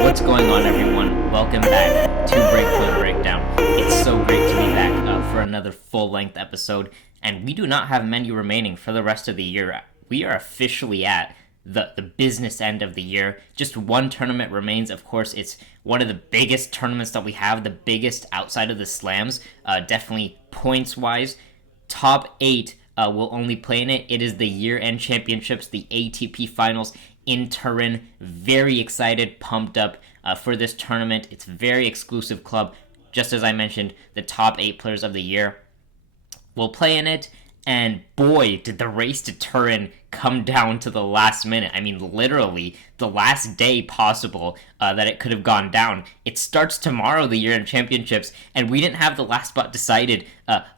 What's going on, everyone? Welcome back to Breakpoint Breakdown. It's so great to be back for another full-length episode, and we do not have many remaining for the rest of the year. We are officially at the business end of the year. Just one tournament remains. Of course, it's one of the biggest tournaments that we have, the biggest outside of the slams, definitely points-wise. Top 8 will only play in it. It is the year-end championships, the ATP finals in Turin. Very excited, pumped up for this tournament. It's a very exclusive club. Just as I mentioned, the top 8 players of the year will play in it. And boy, did the race to Turin come down to the last minute. I mean, literally, the last day possible that it could have gone down. It starts tomorrow, the year-end championships, and we didn't have the last spot decided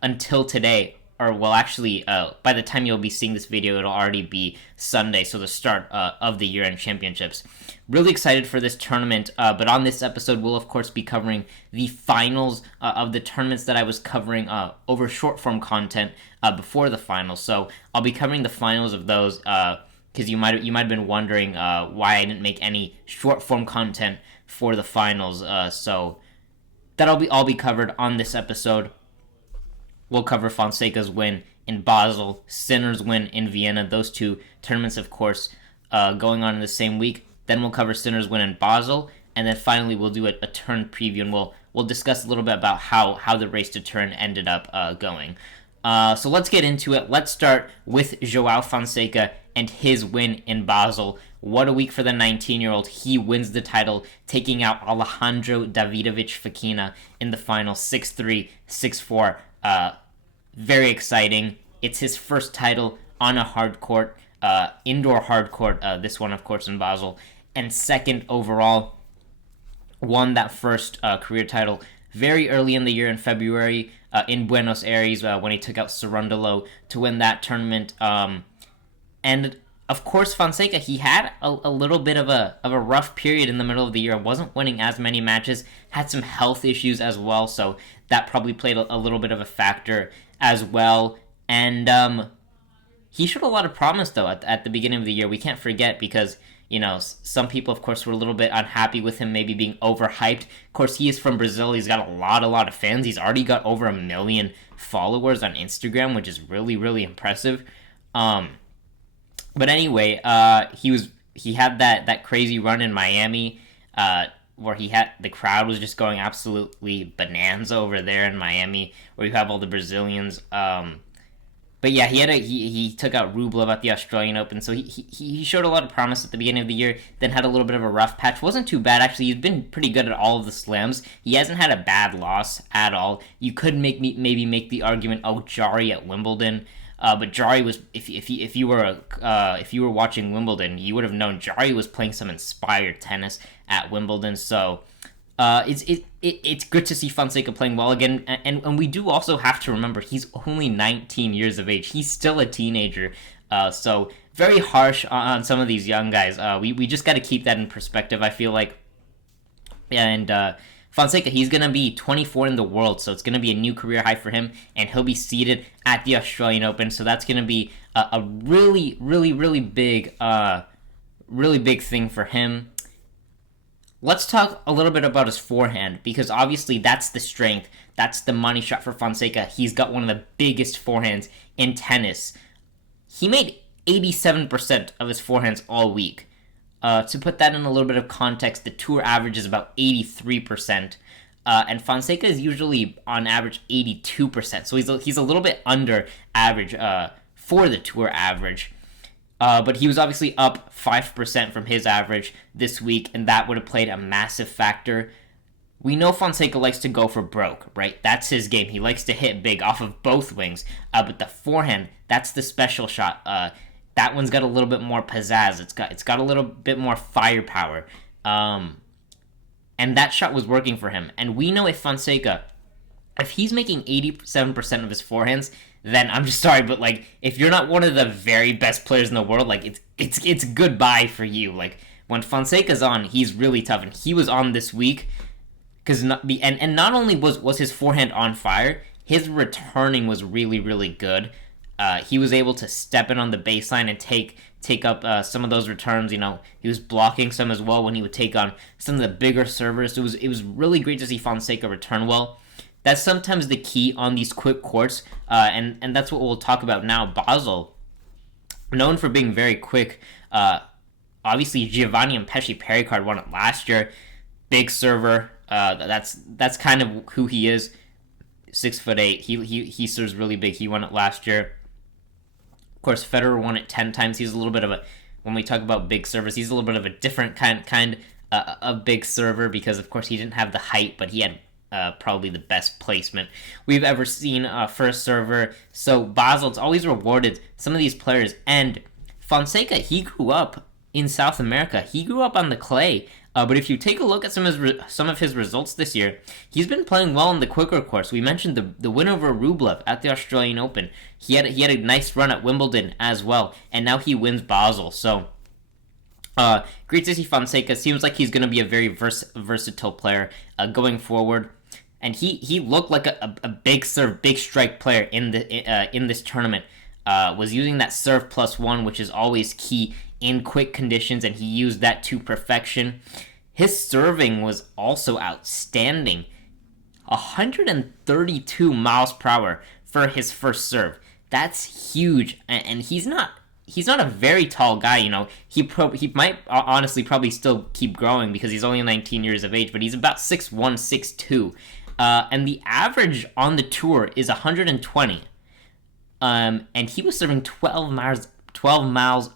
until today. Or, well, actually, by the time you'll be seeing this video, it'll already be Sunday, so the start of the year-end championships. Really excited for this tournament, but on this episode, we'll, of course, be covering the finals of the tournaments that I was covering over short-form content before the finals. So I'll be covering the finals of those, because you might have been wondering why I didn't make any short-form content for the finals. So that'll all be covered on this episode. We'll cover Fonseca's win in Basel, Sinner's win in Vienna. Those two tournaments, of course, going on in the same week. Then we'll cover Sinner's win in Basel, and then finally we'll do a Turin preview, and we'll discuss a little bit about how the race to Turin ended up going. So let's get into it. Let's start with Joao Fonseca and his win in Basel. What a week for the 19-year-old. He wins the title, taking out Alejandro Davidovich Fokina in the final 6-3, 6-4. Very exciting. It's his first title on a hard court, indoor hard court, this one, of course, in Basel, and second overall. Won that first career title very early in the year in February in Buenos Aires when he took out Cerundolo to win that tournament. And, of course, Fonseca, he had a little bit of a rough period in the middle of the year. Wasn't winning as many matches, had some health issues as well, so that probably played a little bit of a factor as well. And he showed a lot of promise, though, at the beginning of the year. We can't forget because, you know, some people, of course, were a little bit unhappy with him maybe being overhyped. Of course, he is from Brazil. He's got a lot of fans. He's already got over 1 million followers on Instagram, which is really, really impressive. But anyway, he had that crazy run in Miami, where the crowd was just going absolutely bonanza over there in Miami, where you have all the Brazilians. But yeah, he took out Rublev at the Australian Open, so he showed a lot of promise at the beginning of the year. Then had a little bit of a rough patch. Wasn't too bad actually. He's been pretty good at all of the slams. He hasn't had a bad loss at all. You could maybe make the argument, Jarry at Wimbledon. But Jarry was, if you were watching Wimbledon, you would have known Jarry was playing some inspired tennis at Wimbledon. So it's good to see Fonseca playing well again. And we do also have to remember he's only 19 years of age. He's still a teenager. So very harsh on some of these young guys. We just got to keep that in perspective, I feel like. And Fonseca, he's going to be 24 in the world, so it's going to be a new career high for him, and he'll be seated at the Australian Open, so that's going to be a really, really, really big thing for him. Let's talk a little bit about his forehand, because obviously that's the strength, that's the money shot for Fonseca. He's got one of the biggest forehands in tennis. He made 87% of his forehands all week. To put that in a little bit of context, the tour average is about 83%, and Fonseca is usually on average 82%, so he's a little bit under average for the tour average. But he was obviously up 5% from his average this week, and that would have played a massive factor. We know Fonseca likes to go for broke, right? That's his game. He likes to hit big off of both wings, but the forehand, that's the special shot. That one's got a little bit more pizzazz. It's got a little bit more firepower. And that shot was working for him. And we know if he's making 87% of his forehands, then I'm just sorry, but like if you're not one of the very best players in the world, like it's goodbye for you. Like when Fonseca's on, he's really tough, and he was on this week because not only was his forehand on fire, his returning was really, really good. He was able to step in on the baseline and take up some of those returns. He was blocking some as well when he would take on some of the bigger servers. It was really great to see Fonseca return well. That's sometimes the key on these quick courts, and that's what we'll talk about now. Basel, known for being very quick. Obviously, Giovanni and Pesci Pericard won it last year. Big server. That's kind of who he is. 6'8". He serves really big. He won it last year. Of course, Federer won it 10 times. He's a little bit of a, when we talk about big servers, he's a little bit of a different kind of big server because, of course, he didn't have the height, but he had probably the best placement we've ever seen for a server. So Basel's always rewarded some of these players. And Fonseca, he grew up in South America. He grew up on the clay. But if you take a look at some of his results this year, he's been playing well in the quicker course. We mentioned the win over Rublev at the Australian Open. He had a nice run at Wimbledon as well, and now he wins Basel. So great to see Fonseca. Seems like he's going to be a very versatile player going forward. And he looked like a big serve, big strike player in this tournament. Was using that serve +1, which is always key in quick conditions, and he used that to perfection. His serving was also outstanding. 132 miles per hour for his first serve. That's huge, and he's not a very tall guy. He might honestly probably still keep growing because he's only 19 years of age, but he's about 6'1", 6'2", and the average on the tour is 120. And he was serving 12 miles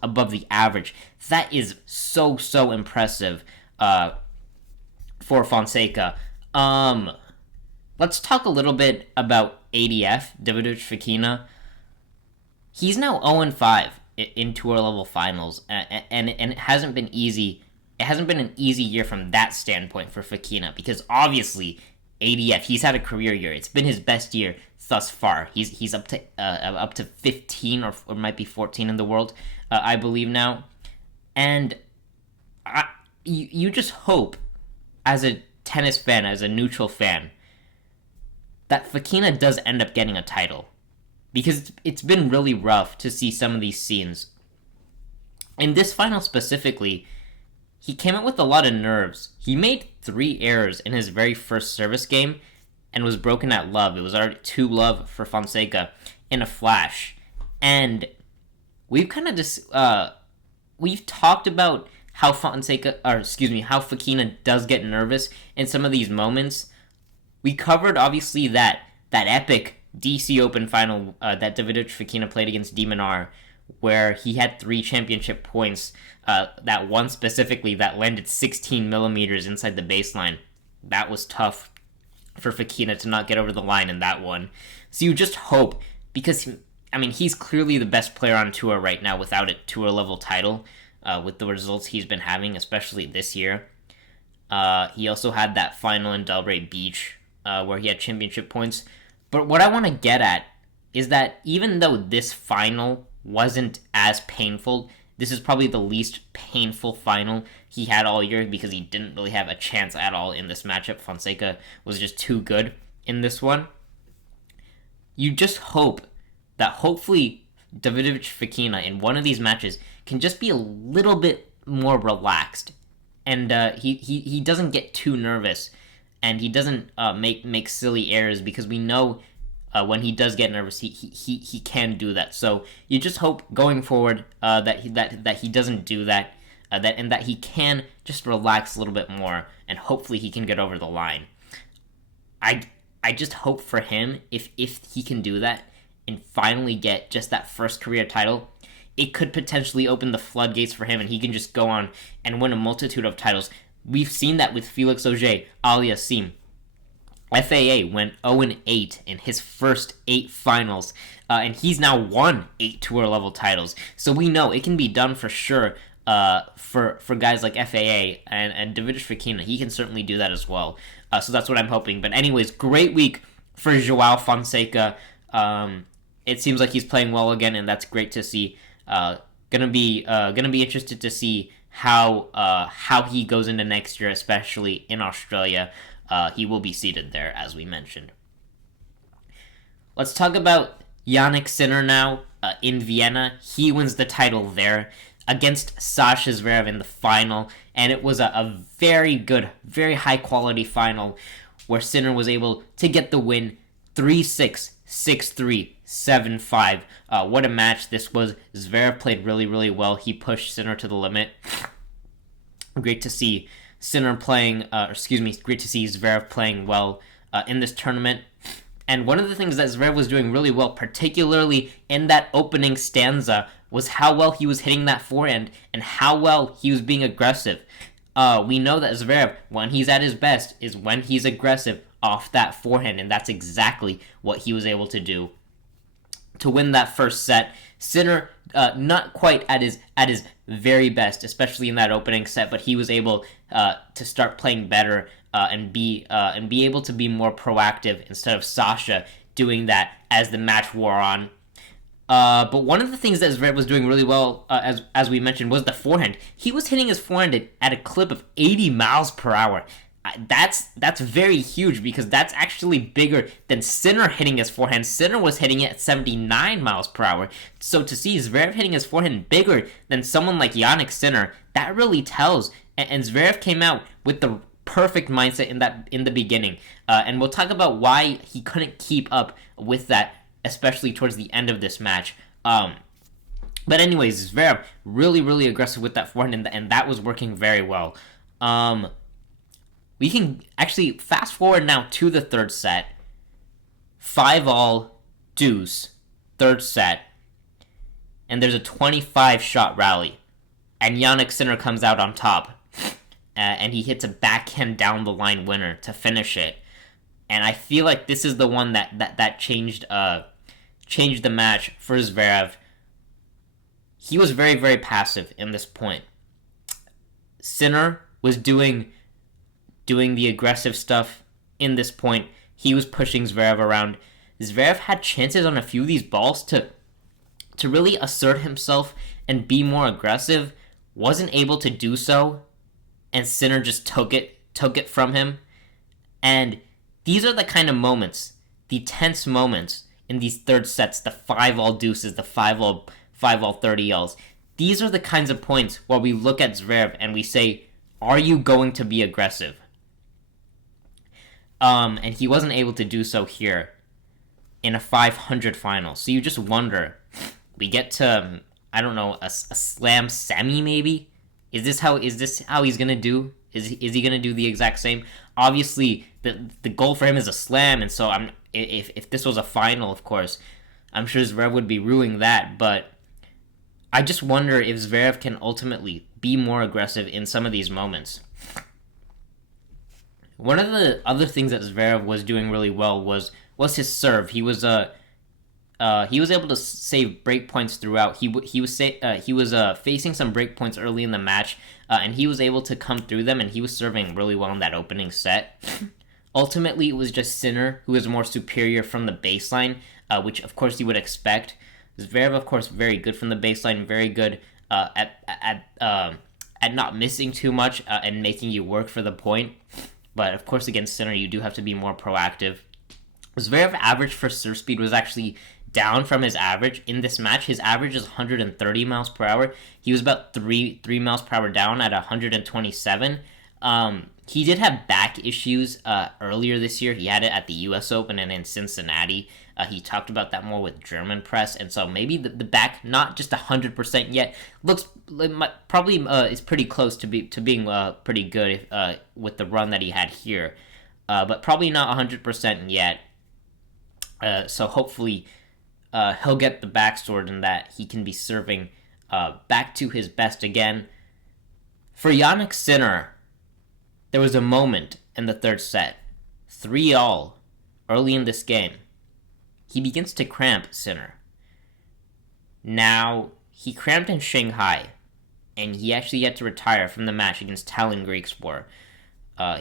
above the average. That is so impressive for Fonseca. Let's talk a little bit about ADF, Davidovich Fokina. He's now 0-5 in tour level finals, and it hasn't been easy. It hasn't been an easy year from that standpoint for Fokina because obviously ADF, he's had a career year. It's been his best year thus far. He's up to 15 or might be 14 in the world, I believe now. And you just hope, as a tennis fan, as a neutral fan, that Fokina does end up getting a title, because it's been really rough to see some of these scenes. In this final specifically, he came out with a lot of nerves. He made 3 errors in his very first service game and was broken at love. It was already 2-love for Fonseca in a flash. And we've kind of just we've talked about how Fokina does get nervous in some of these moments. We covered obviously that epic DC Open final that Davidovich Fokina played against de Minaur, where he had 3 championship points. That one specifically that landed 16 millimeters inside the baseline. That was tough for Fokina to not get over the line in that one. So you just hope, because he's clearly the best player on tour right now without a tour level title, with the results he's been having, especially this year. He also had that final in Delray Beach where he had championship points. But what I want to get at is that even though this final wasn't as painful, this is probably the least painful final he had all year because he didn't really have a chance at all in this matchup. Fonseca was just too good in this one. You just hope that hopefully Davidovich Fokina in one of these matches can just be a little bit more relaxed, and he doesn't get too nervous, and he doesn't make silly errors, because we know when he does get nervous, he can do that. So you just hope going forward that he doesn't do that, and that he can just relax a little bit more, and hopefully he can get over the line. I just hope for him, if he can do that and finally get just that first career title, it could potentially open the floodgates for him, and he can just go on and win a multitude of titles. We've seen that with Felix Auger Aliassime. FAA went 0-8 in his first 8 finals, and he's now won 8 tour level titles. So we know it can be done for sure for guys like FAA and Davidovich Fokina. He can certainly do that as well. So that's what I'm hoping. But anyways, great week for Joao Fonseca. It seems like he's playing well again, and that's great to see. Gonna be interested to see how he goes into next year, especially in Australia. He will be seated there, as we mentioned. Let's talk about Jannik Sinner now. in Vienna. He wins the title there against Sasha Zverev in the final, and it was a very good, very high-quality final where Sinner was able to get the win 3-6, 6-3, 7-5. What a match this was. Zverev played really, really well. He pushed Sinner to the limit. Great to see Sinner playing, great to see Zverev playing well in this tournament. And one of the things that Zverev was doing really well, particularly in that opening stanza, was how well he was hitting that forehand and how well he was being aggressive. We know that Zverev, when he's at his best, is when he's aggressive off that forehand, and that's exactly what he was able to do to win that first set. Sinner, not quite at his very best, especially in that opening set, but he was able to start playing better and be able to be more proactive instead of Sasha doing that as the match wore on. But one of the things that Zverev was doing really well, as we mentioned, was the forehand. He was hitting his forehand at a clip of 80 miles per hour. That's very huge because that's actually bigger than Sinner hitting his forehand. Sinner was hitting it at 79 miles per hour. So to see Zverev hitting his forehand bigger than someone like Jannik Sinner, that really tells. And Zverev came out with the perfect mindset in the beginning. And we'll talk about why he couldn't keep up with that, especially towards the end of this match. But anyways, Zverev really, really aggressive with that forehand, and that was working very well. We can actually fast forward now to the third set. 5-all, deuce, third set. And there's a 25-shot rally. And Jannik Sinner comes out on top. And he hits a backhand down the line winner to finish it. And I feel like this is the one that changed the match for Zverev. He was very, very passive in this point. Sinner was doing the aggressive stuff in this point. He was pushing Zverev around. Zverev had chances on a few of these balls to really assert himself and be more aggressive. Wasn't able to do so, and Sinner just took it from him. And these are the kind of moments, the tense moments in these third sets, the 5-all deuces, the 5-all 30-alls. These are the kinds of points where we look at Zverev and we say, are you going to be aggressive? And he wasn't able to do so here in a 500 final. So you just wonder, we get to, I don't know, a slam semi maybe? Is this how he's gonna do? Is he gonna do the exact same? Obviously, the goal for him is a slam, and so if this was a final, of course, I'm sure Zverev would be ruining that. But I just wonder if Zverev can ultimately be more aggressive in some of these moments. One of the other things that Zverev was doing really well was his serve. He was able to save break points throughout. He was facing some break points early in the match, and he was able to come through them, and he was serving really well in that opening set. Ultimately, it was just Sinner who was more superior from the baseline, which of course you would expect. Zverev, of course, very good from the baseline, very good at not missing too much and making you work for the point. But of course, against Sinner, you do have to be more proactive. Zverev average for serve speed was actually down from his average in this match. His average is 130 miles per hour. He was about 3 miles per hour down at 127. He did have back issues earlier this year. He had it at the U.S. Open and in Cincinnati. He talked about that more with German press, and so maybe the back, not just 100% yet, looks probably is pretty close to being pretty good with the run that he had here, but probably not 100% yet. So hopefully he'll get the back sorted and that he can be serving back to his best again. For Jannik Sinner, there was a moment in the third set, 3-all, early in this game. He begins to cramp, Sinner. Now, he cramped in Shanghai, and he actually had to retire from the match against Tallinn Greekspor.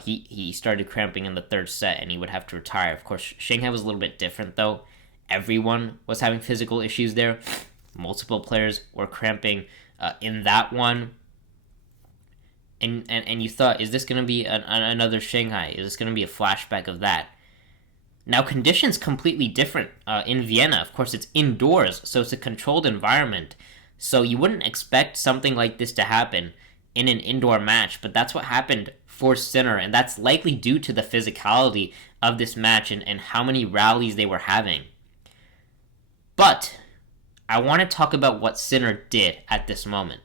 He started cramping in the third set, and he would have to retire. Of course, Shanghai was a little bit different, though. Everyone was having physical issues there. Multiple players were cramping in that one. And you thought, is this going to be another Shanghai? Is this going to be a flashback of that? Now, conditions completely different in Vienna. Of course, it's indoors, so it's a controlled environment. So you wouldn't expect something like this to happen in an indoor match, but that's what happened for Sinner, and that's likely due to the physicality of this match and how many rallies they were having. But I want to talk about what Sinner did at this moment.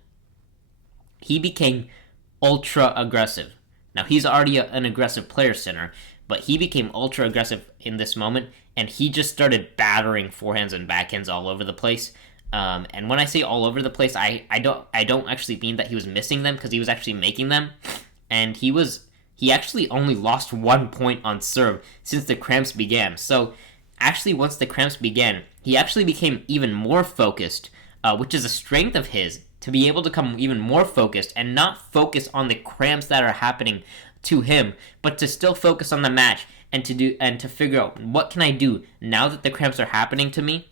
He became ultra aggressive. Now, he's already an aggressive player, Sinner, but he became ultra aggressive in this moment, and he just started battering forehands and backhands all over the place. And when I say all over the place, I don't actually mean that he was missing them, because he was actually making them. And he actually only lost 1 point on serve since the cramps began. So actually, once the cramps began, he actually became even more focused, which is a strength of his, to be able to become even more focused and not focus on the cramps that are happening to him, but to still focus on the match and to figure out, what can I do now that the cramps are happening to me.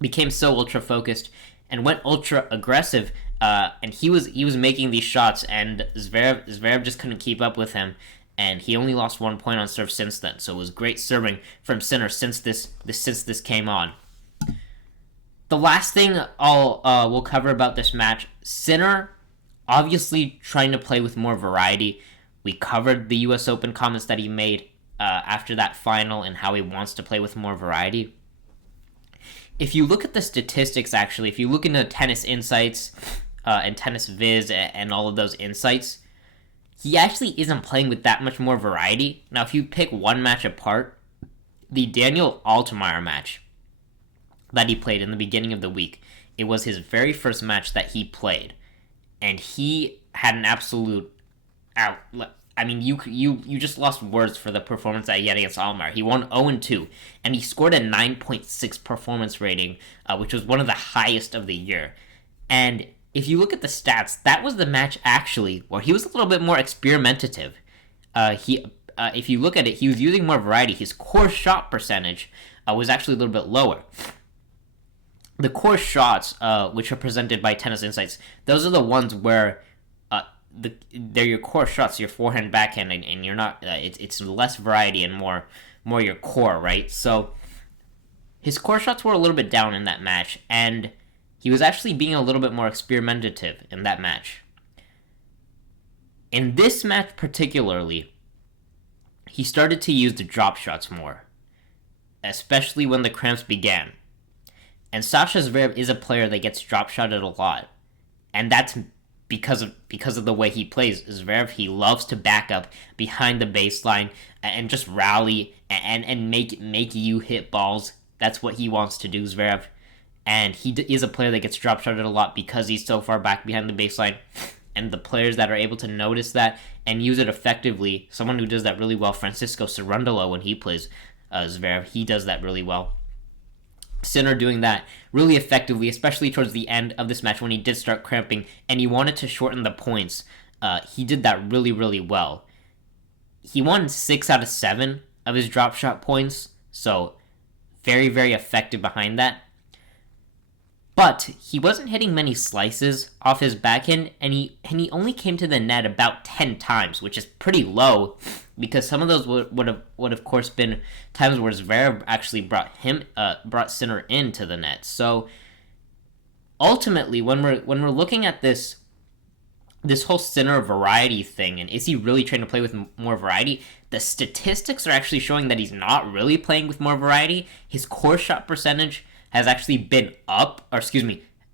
Became so ultra focused and went ultra aggressive, and he was making these shots, and Zverev just couldn't keep up with him, and he only lost 1 point on serve since then. So it was great serving from Sinner since this came on. The last thing we'll cover about this match, Sinner obviously trying to play with more variety. We covered the U.S. Open comments that he made after that final and how he wants to play with more variety. If you look at the statistics, actually, if you look into Tennis Insights and Tennis Viz and all of those insights, he actually isn't playing with that much more variety. Now, if you pick one match apart, the Daniel Altmaier match that he played in the beginning of the week, it was his very first match that he played, and he had an absolute out. I mean, you just lost words for the performance that he had against Altmaier. He won 0-2, and he scored a 9.6 performance rating, which was one of the highest of the year. And if you look at the stats, that was the match actually where he was a little bit more experimentative. If you look at it, he was using more variety. His core shot percentage was actually a little bit lower. The core shots, which are presented by Tennis Insights, those are the ones where they're your core shots, your forehand, backhand, and you're not. It's less variety and more your core, right? So his core shots were a little bit down in that match, and he was actually being a little bit more experimentative in that match. In this match particularly, he started to use the drop shots more, especially when the cramps began. And Sasha Zverev is a player that gets drop shotted a lot, and that's because of the way he plays. Zverev, he loves to back up behind the baseline and just rally and make you hit balls. That's what he wants to do, Zverev. And he is a player that gets drop shotted a lot because he's so far back behind the baseline. And the players that are able to notice that and use it effectively, someone who does that really well, Francisco Cerundolo, when he plays Zverev, he does that really well. Sinner doing that really effectively, especially towards the end of this match when he did start cramping and he wanted to shorten the points. He did that really, really well. He won 6 out of 7 of his drop shot points, so very, very effective behind that. But he wasn't hitting many slices off his backhand, and he only came to the net about 10 times, which is pretty low, because some of those would have of course been times where Zverev actually brought Sinner into the net. So ultimately, when we're looking at this whole Sinner variety thing, and is he really trying to play with more variety? The statistics are actually showing that he's not really playing with more variety. His core shot percentage has actually been up,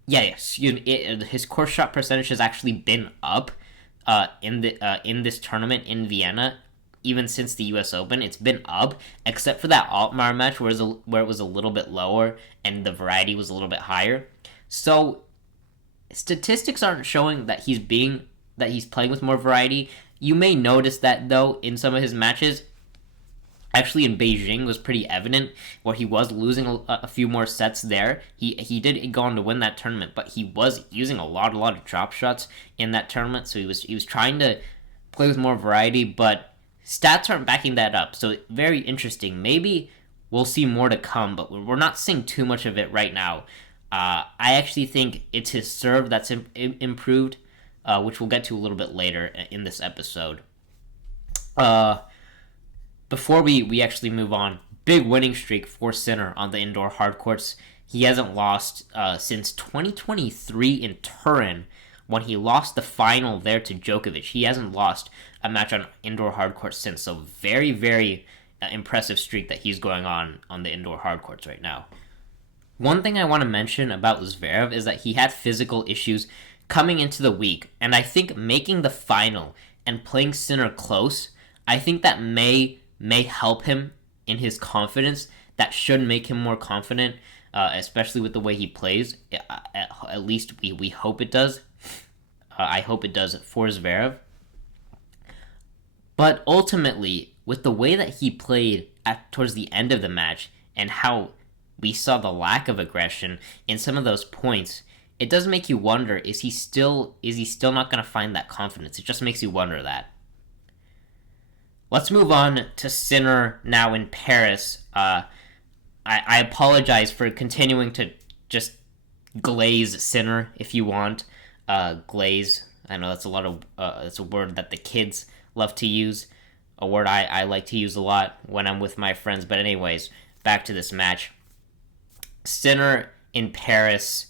his core shot percentage has actually been up in this tournament in Vienna, even since the U.S. Open. It's been up, except for that Altmaier match where it was a little bit lower and the variety was a little bit higher. So statistics aren't showing that he's playing with more variety. You may notice that though in some of his matches. Actually, in Beijing was pretty evident, where he was losing a few more sets there. He did go on to win that tournament, but he was using a lot of drop shots in that tournament. So he was trying to play with more variety, but stats aren't backing that up. So very interesting. Maybe we'll see more to come, but we're not seeing too much of it right now. I actually think it's his serve that's improved, which we'll get to a little bit later in this episode. Before we actually move on, big winning streak for Sinner on the indoor hard courts. He hasn't lost since 2023 in Turin, when he lost the final there to Djokovic. He hasn't lost a match on indoor hard courts since. So very, very impressive streak that he's going on the indoor hard courts right now. One thing I want to mention about Zverev is that he had physical issues coming into the week, and I think making the final and playing Sinner close, I think that may help him in his confidence. That should make him more confident, especially with the way he plays. At least we hope it does. I hope it does for Zverev. But ultimately, with the way that he played towards the end of the match and how we saw the lack of aggression in some of those points, it does make you wonder, is he still not going to find that confidence? It just makes you wonder that. Let's move on to Sinner now in Paris. I apologize for continuing to just glaze Sinner if you want. Glaze, I know that's that's a word that the kids love to use, a word I like to use a lot when I'm with my friends. But anyways, back to this match. Sinner in Paris,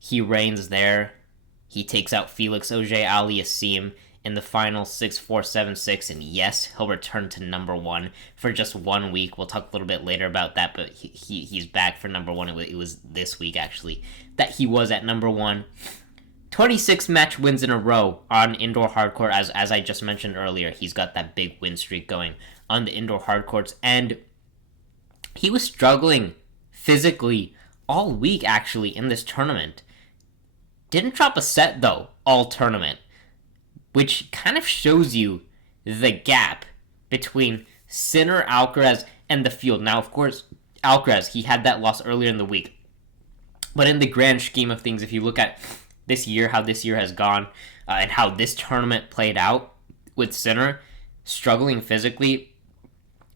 he reigns there. He takes out Felix Auger-Aliassime in the final 6-4, 7-6, and yes, he'll return to number one for just 1 week. We'll talk a little bit later about that, but he's back for number one. It was this week, actually, that he was at number one. 26 match wins in a row on indoor hardcourt, as I just mentioned earlier. He's got that big win streak going on the indoor hardcourts, and he was struggling physically all week, actually, in this tournament. Didn't drop a set, though, all tournament, which kind of shows you the gap between Sinner, Alcaraz, and the field. Now, of course, Alcaraz, he had that loss earlier in the week, but in the grand scheme of things, if you look at this year, how this year has gone, and how this tournament played out with Sinner struggling physically,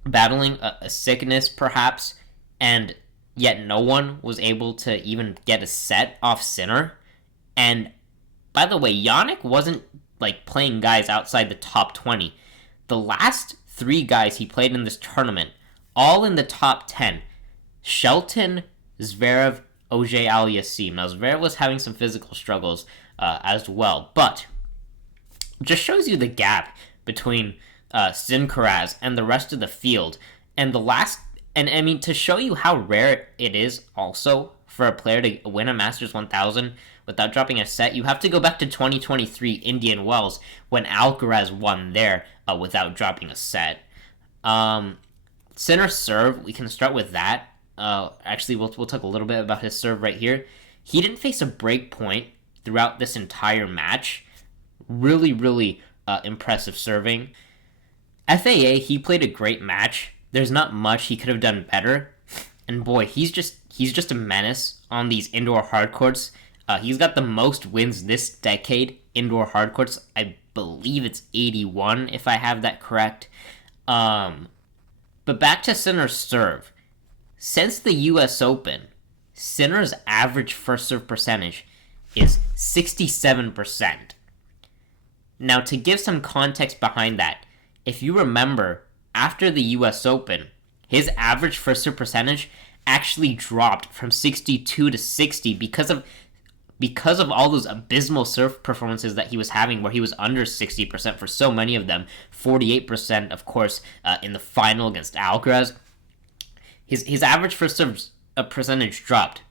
battling a sickness perhaps, and yet no one was able to even get a set off Sinner. And by the way, Jannik wasn't playing guys outside the top 20. The last 3 guys he played in this tournament, all in the top 10. Shelton, Zverev, Auger-Aliassime. Now, Zverev was having some physical struggles as well, but just shows you the gap between Sinner and the rest of the field. And I mean, to show you how rare it is also for a player to win a Masters 1000 without dropping a set, you have to go back to 2023 Indian Wells when Alcaraz won there without dropping a set. Sinner's serve, we can start with that. Actually, we'll talk a little bit about his serve right here. He didn't face a break point throughout this entire match. Really, really impressive serving. FAA, he played a great match. There's not much he could have done better. And boy, he's just a menace on these indoor hard courts. He's got the most wins this decade, indoor hard courts. I believe it's 81, if I have that correct. But back to Sinner's serve. Since the US Open, Sinner's average first serve percentage is 67%. Now, to give some context behind that, if you remember, after the US Open, his average first serve percentage actually dropped from 62 to 60 because of all those abysmal serve performances that he was having, where he was under 60% for so many of them. 48%, of course, in the final against Alcaraz. His average first serve percentage dropped.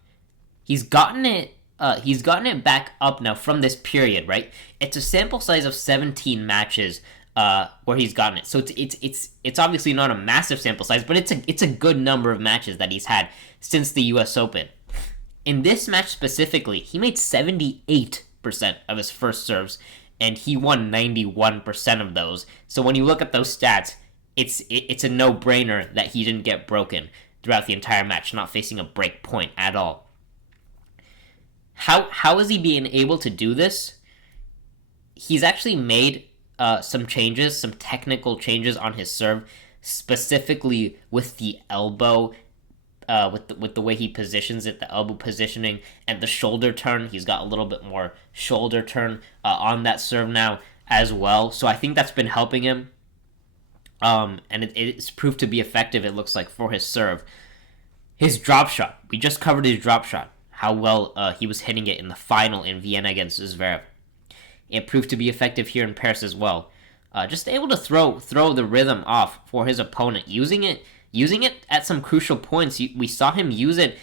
He's gotten it back up now from this period, right? It's a sample size of 17 matches where he's gotten it. So it's obviously not a massive sample size, but it's a good number of matches that he's had since the US Open. In this match specifically, he made 78% of his first serves, and he won 91% of those. So when you look at those stats, it's a no-brainer that he didn't get broken throughout the entire match, not facing a break point at all. How is he being able to do this? He's actually made some changes, some technical changes on his serve, specifically with the elbow, with the way he positions it, the elbow positioning, and the shoulder turn. He's got a little bit more shoulder turn on that serve now as well. So I think that's been helping him. And it's proved to be effective, it looks like, for his serve. His drop shot. We just covered his drop shot. How well he was hitting it in the final in Vienna against Zverev. It proved to be effective here in Paris as well. Just able to throw the rhythm off for his opponent, using it at some crucial points. We saw him use it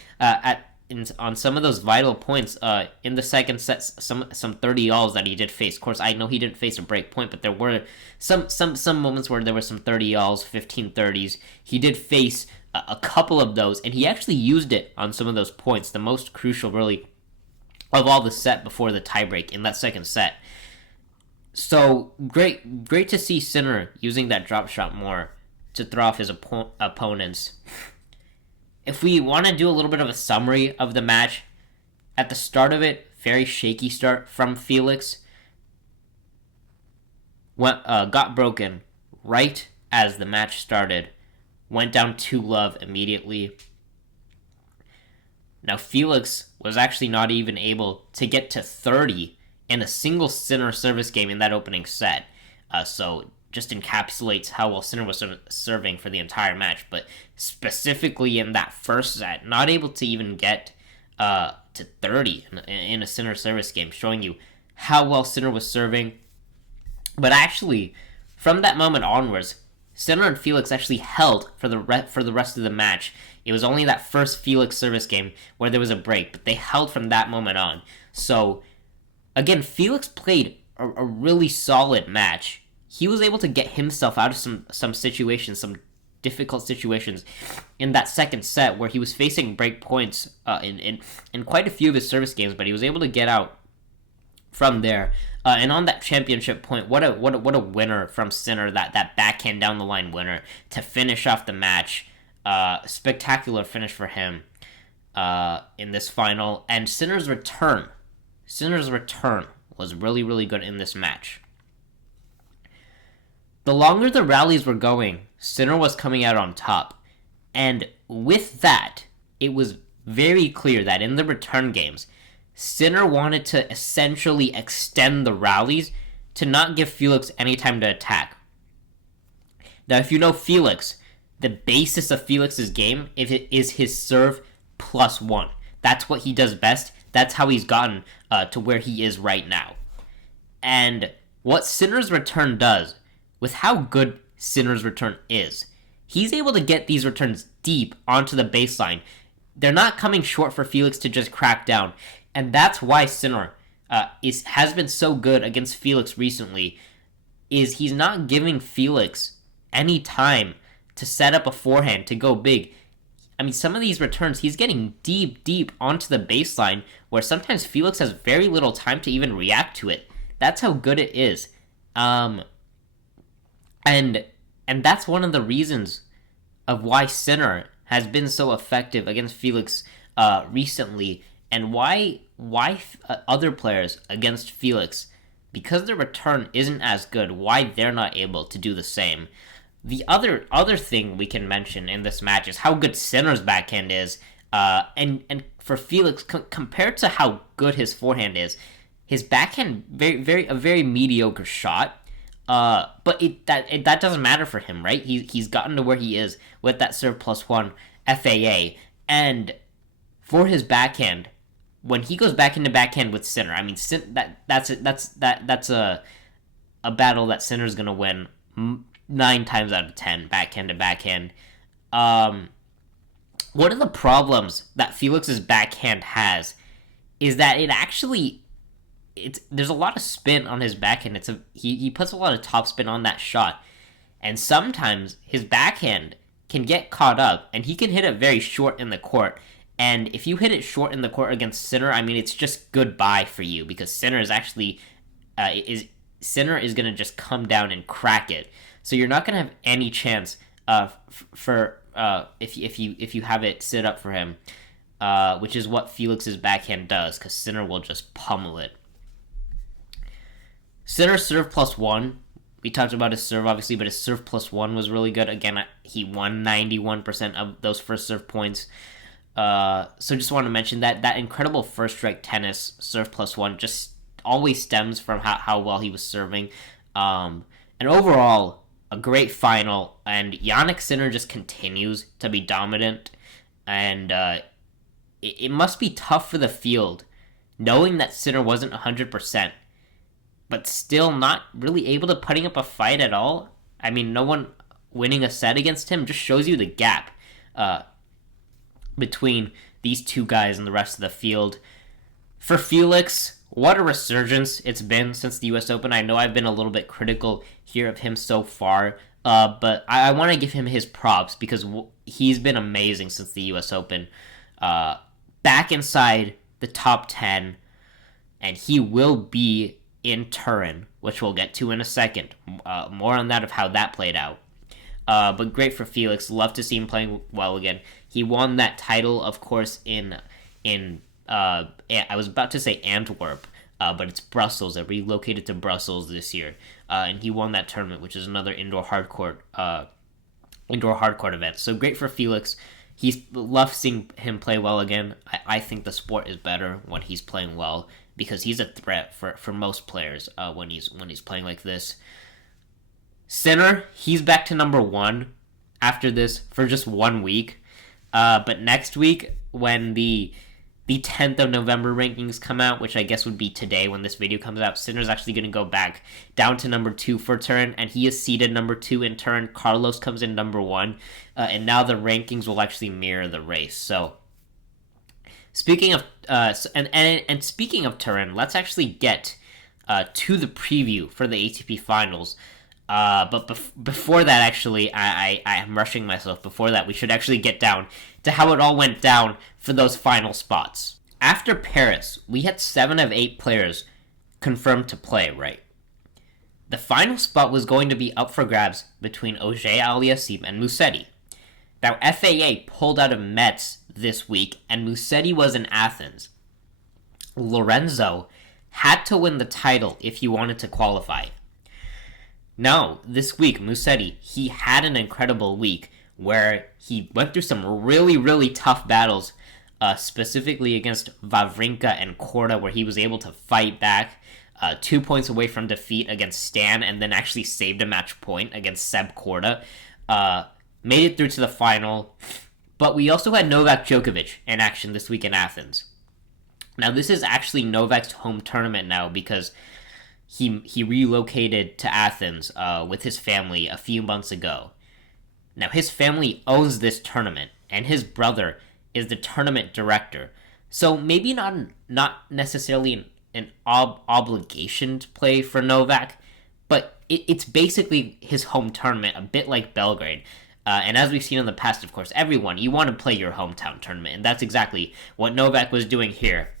on some of those vital points in the second set. Some 30-alls that he did face. Of course, I know he didn't face a break point, but there were some moments where there were some 30-alls, 15-30s. He did face a couple of those, and he actually used it on some of those points. The most crucial, really, of all the set before the tiebreak in that second set. So great to see Sinner using that drop shot more to throw off his opponents. If we want to do a little bit of a summary of the match, at the start of it, very shaky start from Felix. Got broken right as the match started. Went down 2-love immediately. Now Felix was actually not even able to get to 30 in a single Sinner service game in that opening set. So just encapsulates how well Sinner was serving for the entire match. But specifically in that first set, not able to even get to 30 in a Sinner service game, showing you how well Sinner was serving. But actually, from that moment onwards, Sinner and Felix actually held for the rest of the match. It was only that first Felix service game where there was a break, but they held from that moment on. So, again, Felix played a really solid match. He was able to get himself out of some situations, some difficult situations in that second set where he was facing break points in quite a few of his service games, but he was able to get out from there. And on that championship point, what a winner from Sinner, that backhand down the line winner to finish off the match. Spectacular finish for him in this final. And Sinner's return was really, really good in this match. The longer the rallies were going, Sinner was coming out on top. And with that, it was very clear that in the return games, Sinner wanted to essentially extend the rallies to not give Felix any time to attack. Now, if you know Felix, the basis of Felix's game is his serve +1. That's what he does best. That's how he's gotten to where he is right now. And what Sinner's return does, with how good Sinner's return is, he's able to get these returns deep onto the baseline. They're not coming short for Felix to just crack down. And that's why Sinner has been so good against Felix recently, is he's not giving Felix any time to set up a forehand, to go big. I mean, some of these returns, he's getting deep onto the baseline, where sometimes Felix has very little time to even react to it. That's how good it is. And that's one of the reasons of why Sinner has been so effective against Felix recently, and why other players against Felix, because their return isn't as good, why they're not able to do the same. The other thing we can mention in this match is how good Sinner's backhand is, and for Felix, compared to how good his forehand is, his backhand a very mediocre shot. But that doesn't matter for him, right? He's gotten to where he is with that serve +1 FAA, and for his backhand, when he goes back into backhand with Sinner, I mean, that's a battle that Sinner's gonna win 9 times out of 10, backhand to backhand. One of the problems that Felix's backhand has is that there's a lot of spin on his backhand. He puts a lot of topspin on that shot, and sometimes his backhand can get caught up, and he can hit it very short in the court. And if you hit it short in the court against Sinner, I mean, it's just goodbye for you, because Sinner is actually Sinner is gonna just come down and crack it. So you're not gonna have any chance if you have it sit up for him, which is what Felix's backhand does, because Sinner will just pummel it. Sinner's serve +1. We talked about his serve, obviously, but his serve +1 was really good. Again, he won 91% of those first serve points. So just want to mention that incredible first strike tennis serve +1 just always stems from how well he was serving. And overall, a great final, and Jannik Sinner just continues to be dominant, and it must be tough for the field, knowing that Sinner wasn't 100%, but still not really able to putting up a fight at all. I mean, no one winning a set against him just shows you the gap between these two guys and the rest of the field. For Felix, what a resurgence it's been since the U.S. Open. I know I've been a little bit critical here of him so far, but I want to give him his props because he's been amazing since the U.S. Open. Back inside the top 10, and he will be in Turin, which we'll get to in a second. More on that of how that played out. But great for Felix. Love to see him playing well again. He won that title, of course, in I was about to say Antwerp, but it's Brussels. It relocated to Brussels this year, and he won that tournament, which is another indoor hardcourt event. So great for Felix. He's loved seeing him play well again. I think the sport is better when he's playing well because he's a threat for most players when he's playing like this. Sinner, he's back to number 1 after this for just 1 week. But next week, when the 10th of November rankings come out, which I guess would be today when this video comes out, Sinner's actually going to go back down to number 2 for Turin, and he is seeded number 2 in Turin. Carlos comes in number 1, and now the rankings will actually mirror the race. So, speaking of speaking of Turin, let's actually get to the preview for the ATP Finals. But before that, actually, I am rushing myself. Before that, we should actually get down to how it all went down for those final spots. After Paris, we had 7 of 8 players confirmed to play, right? The final spot was going to be up for grabs between Auger-Aliassime and Musetti. Now, FAA pulled out of Metz this week, and Musetti was in Athens. Lorenzo had to win the title if he wanted to qualify. Now, this week, Musetti, he had an incredible week where he went through some really, really tough battles, specifically against Wawrinka and Korda, where he was able to fight back 2 points away from defeat against Stan, and then actually saved a match point against Seb Korda. Made it through to the final, but we also had Novak Djokovic in action this week in Athens. Now, this is actually Novak's home tournament now because he relocated to Athens with his family a few months ago. Now, his family owns this tournament, and his brother is the tournament director. So maybe not necessarily an obligation to play for Novak, but it's basically his home tournament, a bit like Belgrade. And as we've seen in the past, of course, you want to play your hometown tournament, and that's exactly what Novak was doing here.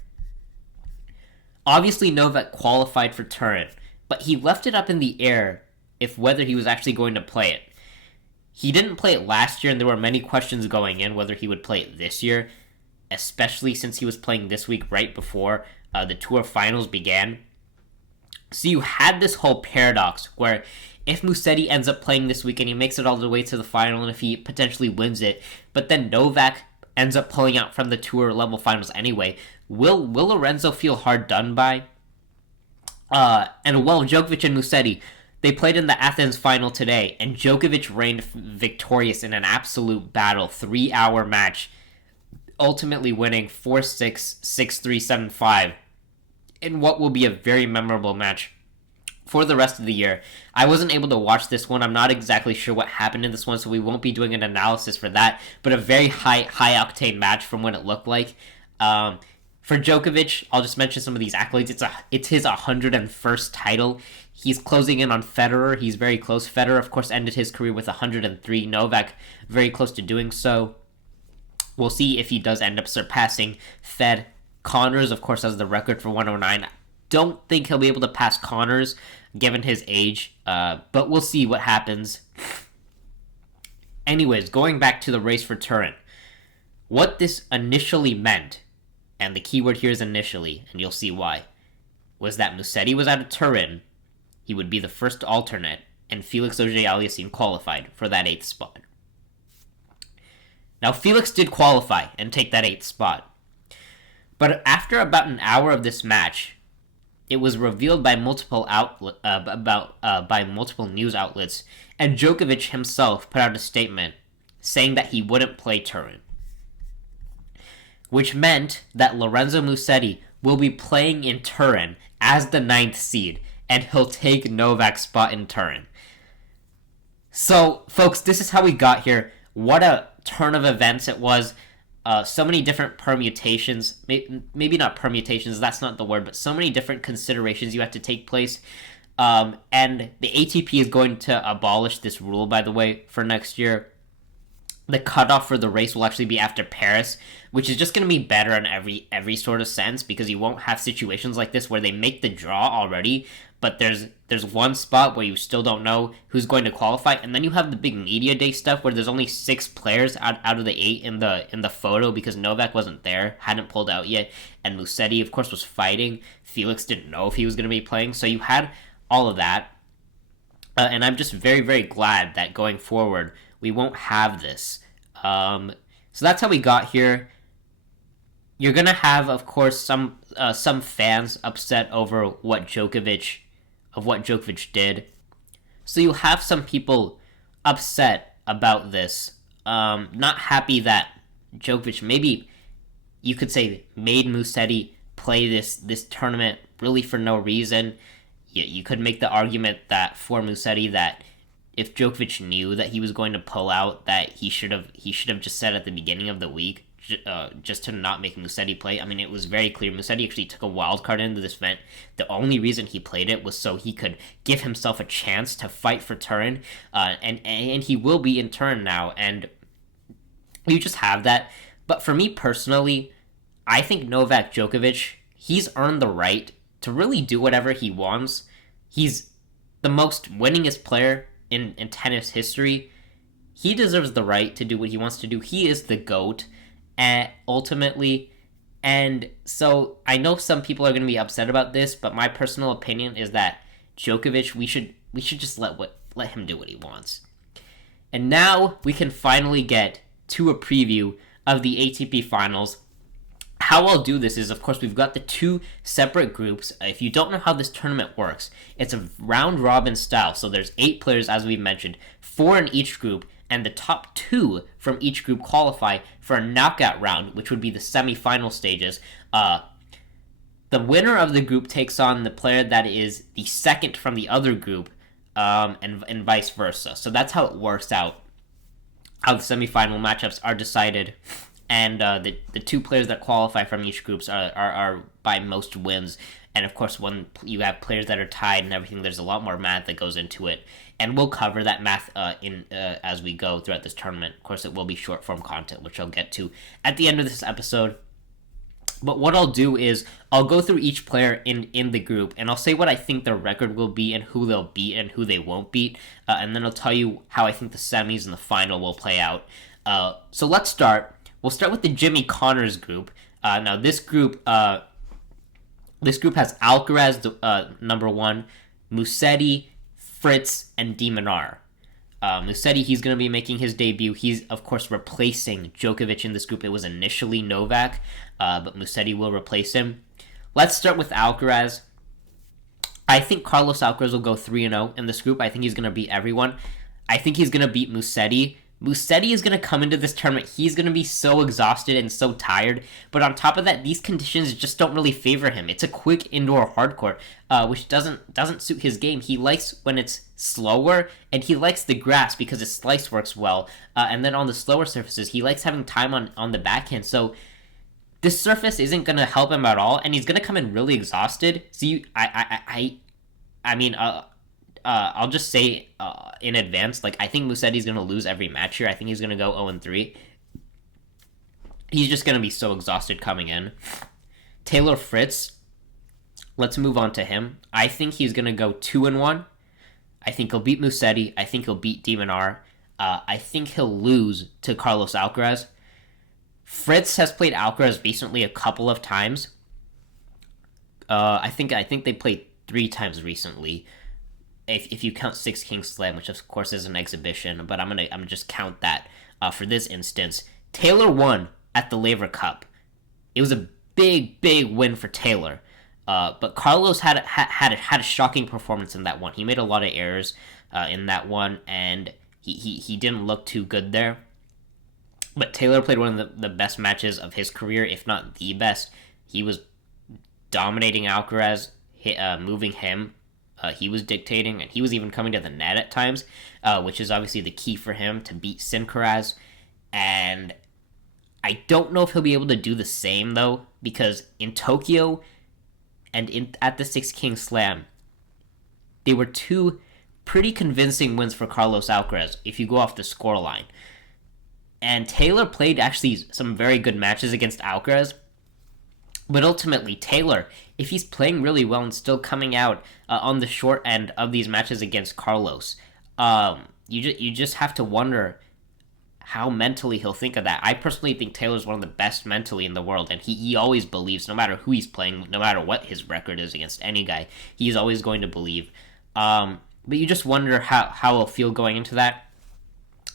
Obviously, Novak qualified for Turin, but he left it up in the air whether he was actually going to play it. He didn't play it last year, and there were many questions going in whether he would play it this year, especially since he was playing this week right before the Tour Finals began. So you had this whole paradox where if Musetti ends up playing this week and he makes it all the way to the final, and if he potentially wins it, but then Novak ends up pulling out from the Tour level finals anyway, will Lorenzo feel hard done by? And Djokovic and Musetti, they played in the Athens final today, and Djokovic reigned victorious in an absolute battle, 3-hour match, ultimately winning 4-6, 6-3, 7-5, in what will be a very memorable match for the rest of the year. I wasn't able to watch this one. I'm not exactly sure what happened in this one, so we won't be doing an analysis for that, but a very high-octane match from what it looked like. For Djokovic, I'll just mention some of these accolades. It's his 101st title. He's closing in on Federer. He's very close. Federer, of course, ended his career with 103. Novak, very close to doing so. We'll see if he does end up surpassing Fed. Connors, of course, has the record for 109. Don't think he'll be able to pass Connors, given his age, but we'll see what happens. Anyways, going back to the race for Turin. What this initially meant, and the keyword here is initially, and you'll see why, was that Musetti was out of Turin, he would be the first alternate, and Felix Auger-Aliassime qualified for that 8th spot. Now, Felix did qualify and take that 8th spot. But after about an hour of this match, it was revealed by multiple by multiple news outlets, and Djokovic himself put out a statement saying that he wouldn't play Turin, which meant that Lorenzo Musetti will be playing in Turin as the 9th seed, and he'll take Novak's spot in Turin. So, folks, this is how we got here. What a turn of events it was. So many different permutations, maybe not permutations, that's not the word, but so many different considerations you had to take place. And the ATP is going to abolish this rule, by the way, for next year. The cutoff for the race will actually be after Paris, which is just going to be better in every sort of sense, because you won't have situations like this where they make the draw already, but there's one spot where you still don't know who's going to qualify, and then you have the big media day stuff where there's only 6 players out of the 8 in the photo, because Novak wasn't there, hadn't pulled out yet, and Musetti, of course, was fighting. Felix didn't know if he was going to be playing, so you had all of that, and I'm just very, very glad that going forward we won't have this. So that's how we got here. You're gonna have, of course, some fans upset over what Djokovic did. So you have some people upset about this, not happy that Djokovic, maybe you could say, made Musetti play this tournament really for no reason. You could make the argument that for Musetti that if Djokovic knew that he was going to pull out, that he should have just said at the beginning of the week, just to not make Musetti play. I mean, it was very clear. Musetti actually took a wild card into this event. The only reason he played it was so he could give himself a chance to fight for Turin, and he will be in Turin now, and you just have that. But for me personally, I think Novak Djokovic, he's earned the right to really do whatever he wants. He's the most winningest player in tennis history. He deserves the right to do what he wants to do. He is the GOAT, ultimately. And so I know some people are going to be upset about this, but my personal opinion is that Djokovic, we should just let him do what he wants. And now we can finally get to a preview of the ATP Finals. How I'll do this is, of course, we've got the 2 separate groups. If you don't know how this tournament works, it's a round-robin style. So there's 8 players, as we mentioned, 4 in each group, and the top 2 from each group qualify for a knockout round, which would be the semifinal stages. The winner of the group takes on the player that is the second from the other group, and vice versa. So that's how it works out, how the semifinal matchups are decided. And the 2 players that qualify from each group are by most wins. And of course, when you have players that are tied and everything, there's a lot more math that goes into it. And we'll cover that math as we go throughout this tournament. Of course, it will be short form content, which I'll get to at the end of this episode. But what I'll do is I'll go through each player in the group, and I'll say what I think their record will be and who they'll beat and who they won't beat. And then I'll tell you how I think the semis and the final will play out. So let's start. We'll start with the Jimmy Connors group. Now this group has Alcaraz, number 1, Musetti, Fritz, and De Minaur. Musetti, he's going to be making his debut. He's, of course, replacing Djokovic in this group. It was initially Novak, but Musetti will replace him. Let's start with Alcaraz. I think Carlos Alcaraz will go 3-0 in this group. I think he's going to beat everyone. I think he's going to beat Musetti. Musetti is going to come into this tournament. He's going to be so exhausted and so tired. But on top of that, these conditions just don't really favor him. It's a quick indoor hard court, which doesn't suit his game. He likes when it's slower, and he likes the grass because his slice works well. And then on the slower surfaces, he likes having time on the backhand. So this surface isn't going to help him at all, and he's going to come in really exhausted. So I'll just say in advance, I think Musetti's going to lose every match here. I think he's going to go 0-3. He's just going to be so exhausted coming in. Taylor Fritz, let's move on to him. I think he's going to go 2-1. I think he'll beat Musetti. I think he'll beat De Minaur. I think he'll lose to Carlos Alcaraz. Fritz has played Alcaraz recently a couple of times. I think they played 3 times recently. If you count Six Kings Slam, which of course is an exhibition, but I'm gonna just count that for this instance. Taylor won at the Laver Cup. It was a big win for Taylor. But Carlos had a shocking performance in that one. He made a lot of errors in that one, and he didn't look too good there. But Taylor played one of the best matches of his career, if not the best. He was dominating Alcaraz, moving him. He was dictating, and he was even coming to the net at times, which is obviously the key for him to beat Sinner. And I don't know if he'll be able to do the same, though, because in Tokyo and at the Six Kings Slam, they were two pretty convincing wins for Carlos Alcaraz, if you go off the scoreline. And Taylor played actually some very good matches against Alcaraz. But ultimately, Taylor, if he's playing really well and still coming out on the short end of these matches against Carlos, you just have to wonder how mentally he'll think of that. I personally think Taylor's one of the best mentally in the world, and he always believes, no matter who he's playing, no matter what his record is against any guy, he's always going to believe. But you just wonder how he'll feel going into that.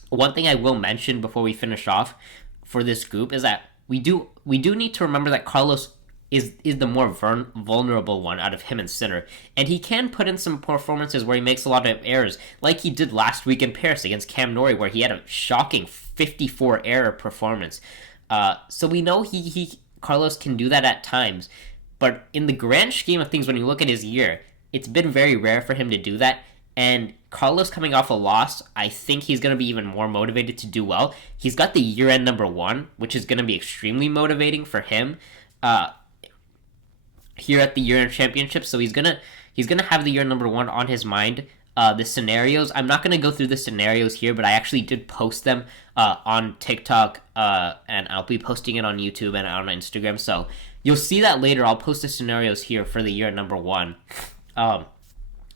One thing I will mention before we finish off for this group is that we do need to remember that Carlos is the more vulnerable one out of him and Sinner, and he can put in some performances where he makes a lot of errors, like he did last week in Paris against Cam Norrie, where he had a shocking 54 error performance. So we know Carlos can do that at times, but in the grand scheme of things, when you look at his year, it's been very rare for him to do that. And Carlos coming off a loss, I think he's going to be even more motivated to do well. He's got the year-end number 1, which is going to be extremely motivating for him here at the year-end championship. So he's gonna have the year number 1 on his mind. The scenarios, I'm not going to go through the scenarios here, but I actually did post them on TikTok, and I'll be posting it on YouTube and on Instagram. So you'll see that later. I'll post the scenarios here for the year number 1.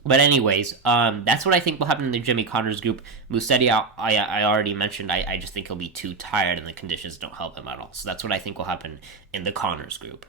But anyways, that's what I think will happen in the Jimmy Connors group. Musetti, I already mentioned, I just think he'll be too tired and the conditions don't help him at all. So that's what I think will happen in the Connors group.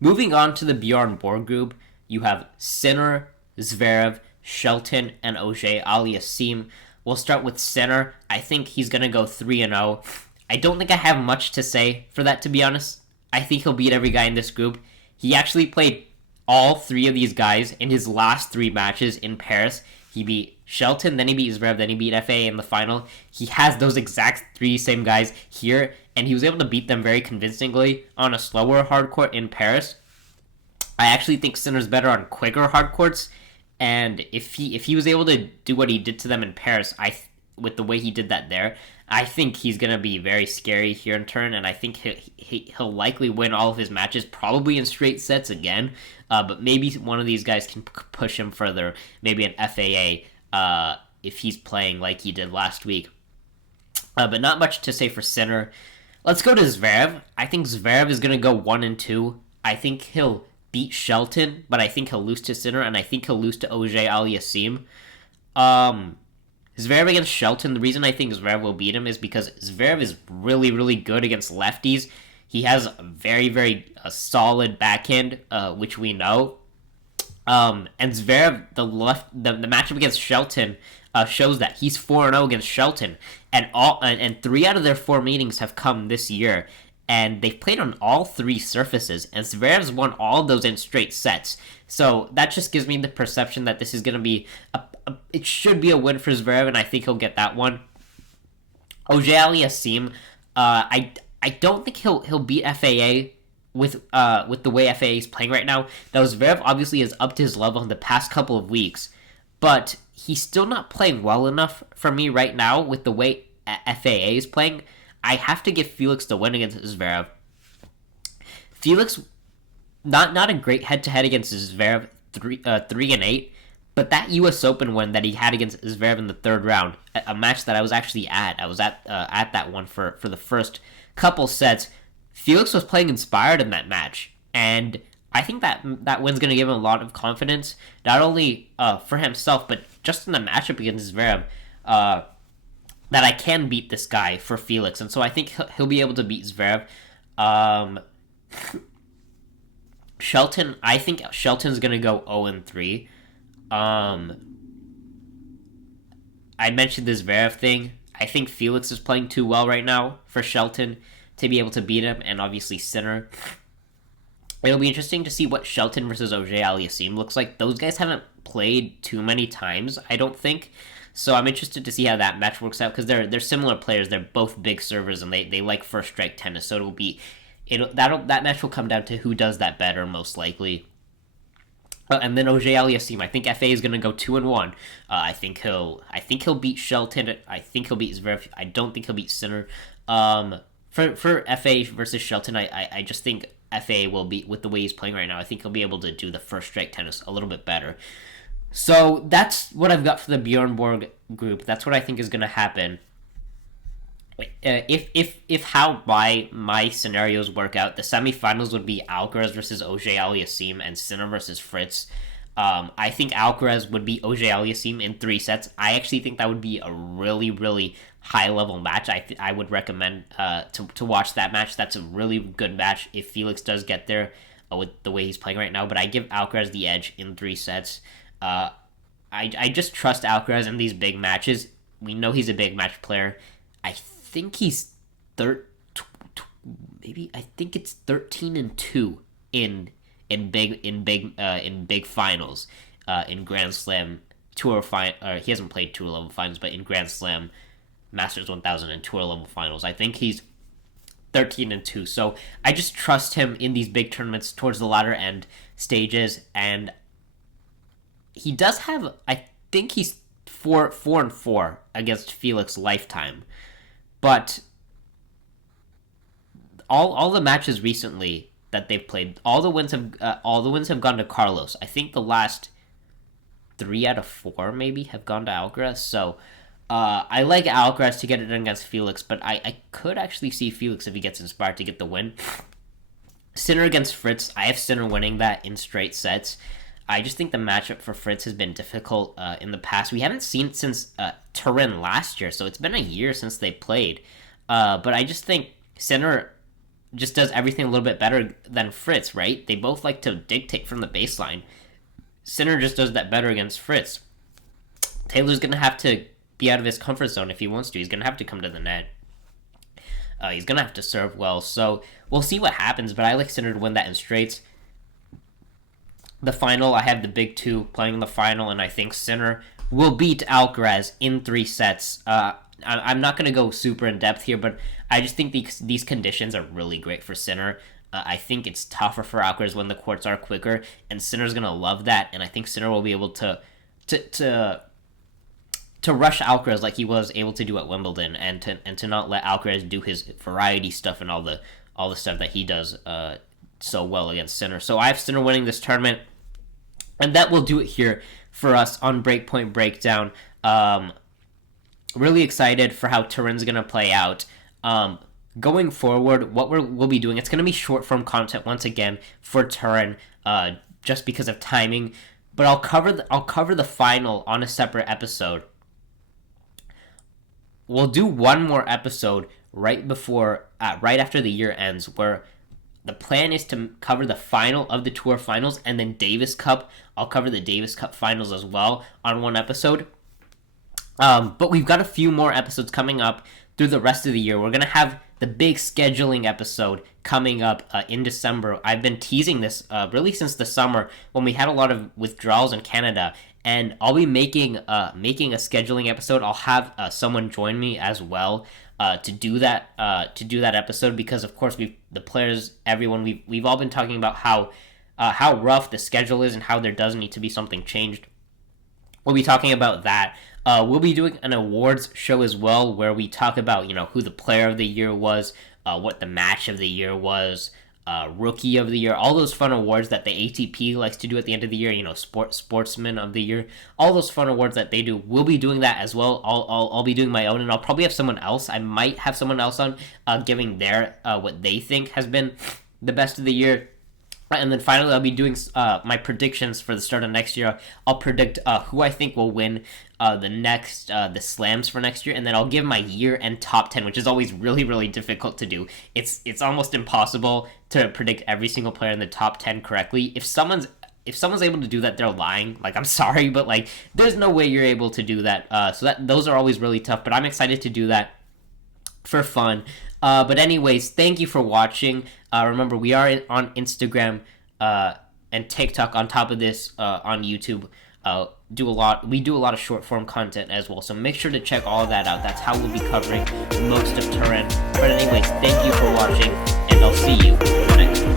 Moving on to the Bjorn Borg group, you have Sinner, Zverev, Shelton, and Auger-Aliassime. We'll start with Sinner. I think he's going to go 3-0. I don't think I have much to say for that, to be honest. I think he'll beat every guy in this group. He actually played all 3 of these guys in his last 3 matches in Paris. He beat Shelton, then he beat Zverev, then he beat FA in the final. He has those exact 3 same guys here, and he was able to beat them very convincingly on a slower hard court in Paris. I actually think Sinner's better on quicker hard courts, and if he was able to do what he did to them in Paris, with the way he did that there, I think he's going to be very scary here in Turin, and I think he'll likely win all of his matches, probably in straight sets again, but maybe one of these guys can push him further, maybe an FAA, if he's playing like he did last week. But not much to say for Sinner. Let's go to Zverev. I think Zverev is going to go 1-2. I think he'll beat Shelton, but I think he'll lose to Sinner, and I think he'll lose to Auger-Aliassime. Zverev against Shelton, the reason I think Zverev will beat him is because Zverev is really, really good against lefties. He has a very, very solid backhand, which we know. And Zverev, the matchup against Shelton shows that he's 4-0 against Shelton, and 3 out of their 4 meetings have come this year, and they've played on all 3 surfaces, and Zverev's won all of those in straight sets. So that just gives me the perception that this is going to be it should be a win for Zverev, and I think he'll get that one. Auger-Aliassime, I don't think he'll beat FAA with the way FAA is playing right now. Now Zverev obviously has upped his level in the past couple of weeks, but he's still not playing well enough for me right now with the way FAA is playing. I have to give Felix the win against Zverev. Felix, not a great head-to-head against Zverev, 3-8, but that U.S. Open win that he had against Zverev in the 3rd round, a match that I was actually at. I was at that one for the first couple sets. Felix was playing inspired in that match, and I think that win's going to give him a lot of confidence, not only for himself, but just in the matchup against Zverev, that I can beat this guy for Felix, and so I think he'll be able to beat Zverev. Shelton, I think Shelton's going to go 0-3. I mentioned this Zverev thing. I think Felix is playing too well right now for Shelton to be able to beat him, and obviously Sinner. It'll be interesting to see what Shelton versus OJ Aliassime looks like. Those guys haven't played too many times, I don't think. So I'm interested to see how that match works out because they're similar players. They're both big servers and they like first strike tennis. So that match will come down to who does that better most likely. And then OJ Aliassime, I think FA is going to go 2-1. I think he'll beat Shelton. I think he'll beat Zverev. I don't think he'll beat Sinner. For FA versus Shelton, I just think FA will be, with the way he's playing right now, I think he'll be able to do the first strike tennis a little bit better. So that's what I've got for the Bjorn Borg group. That's what I think is going to happen. If how my scenarios work out, the semifinals would be Alcaraz versus OJ Aliassime and Sinner versus Fritz. I think Alcaraz would beat OJ Aliassime in 3 sets. I actually think that would be a really, really high-level match. I would recommend to watch that match. That's a really good match if Felix does get there with the way he's playing right now. But I give Alcaraz the edge in 3 sets. I just trust Alcaraz in these big matches. We know he's a big match player. I think he's I think it's 13-2 in big finals, in Grand Slam tour he hasn't played tour level finals, but in Grand Slam, Masters 1000 and tour level finals, I think he's 13-2. So I just trust him in these big tournaments towards the latter end stages, and he does have, I think he's 4-4 against Felix lifetime, but all the matches recently that they've played, all the wins have gone to Carlos. I think the last 3 out of 4 maybe have gone to Alcaraz. So I like Alcaraz to get it done against Felix, but I could actually see Felix, if he gets inspired, to get the win. Sinner against Fritz, I have Sinner winning that in straight sets. I just think the matchup for Fritz has been difficult in the past. We haven't seen it since Turin last year, so it's been a year since they played. But I just think Sinner just does everything a little bit better than Fritz, right? They both like to dictate from the baseline. Sinner just does that better against Fritz. Taylor's going to have to be out of his comfort zone if he wants to. He's going to have to come to the net. He's going to have to serve well. So we'll see what happens, but I like Sinner to win that in straights. The final, I have the big two playing in the final, and I think Sinner will beat Alcaraz in 3 sets. I'm not going to go super in-depth here, but I just think these conditions are really great for Sinner. I think it's tougher for Alcaraz when the courts are quicker, and Sinner's going to love that, and I think Sinner will be able to rush Alcaraz like he was able to do at Wimbledon, and to not let Alcaraz do his variety stuff and all the stuff that he does so well against Sinner. So I have Sinner winning this tournament, and that will do it here for us on Breakpoint Breakdown. Really excited for how Turin's going to play out. Going forward, what we'll be doing, it's going to be short form content once again for Turin, just because of timing. But I'll cover the final on a separate episode. We'll do one more episode right after the year ends, where the plan is to cover the final of the tour finals, and then Davis Cup. I'll cover the Davis Cup finals as well on one episode. But we've got a few more episodes coming up through the rest of the year. We're going to have the big scheduling episode coming up in December. I've been teasing this really since the summer when we had a lot of withdrawals in Canada, and I'll be making a scheduling episode. I'll have someone join me as well to do that episode, because of course the players, everyone, we've all been talking about how rough the schedule is and how there does need to be something changed. We'll be talking about that. We'll be doing an awards show as well, where we talk about who the player of the year was, what the match of the year was, rookie of the year, all those fun awards that the ATP likes to do at the end of the year. Sportsman of the year, all those fun awards that they do. We'll be doing that as well. I'll be doing my own, and I'll probably have someone else. I might have someone else on giving their what they think has been the best of the year. And then finally, I'll be doing my predictions for the start of next year. I'll predict who I think will win the slams for next year, and then I'll give my year-end top 10, which is always really, really difficult to do. It's almost impossible to predict every single player in the top 10 correctly. If someone's able to do that, they're lying. I'm sorry, but there's no way you're able to do that. So those are always really tough. But I'm excited to do that for fun. But anyways, thank you for watching. Remember, we are on Instagram and TikTok. On top of this, on YouTube, we do a lot of short form content as well. So make sure to check all of that out. That's how we'll be covering most of Turin. But anyways, thank you for watching, and I'll see you in the next one.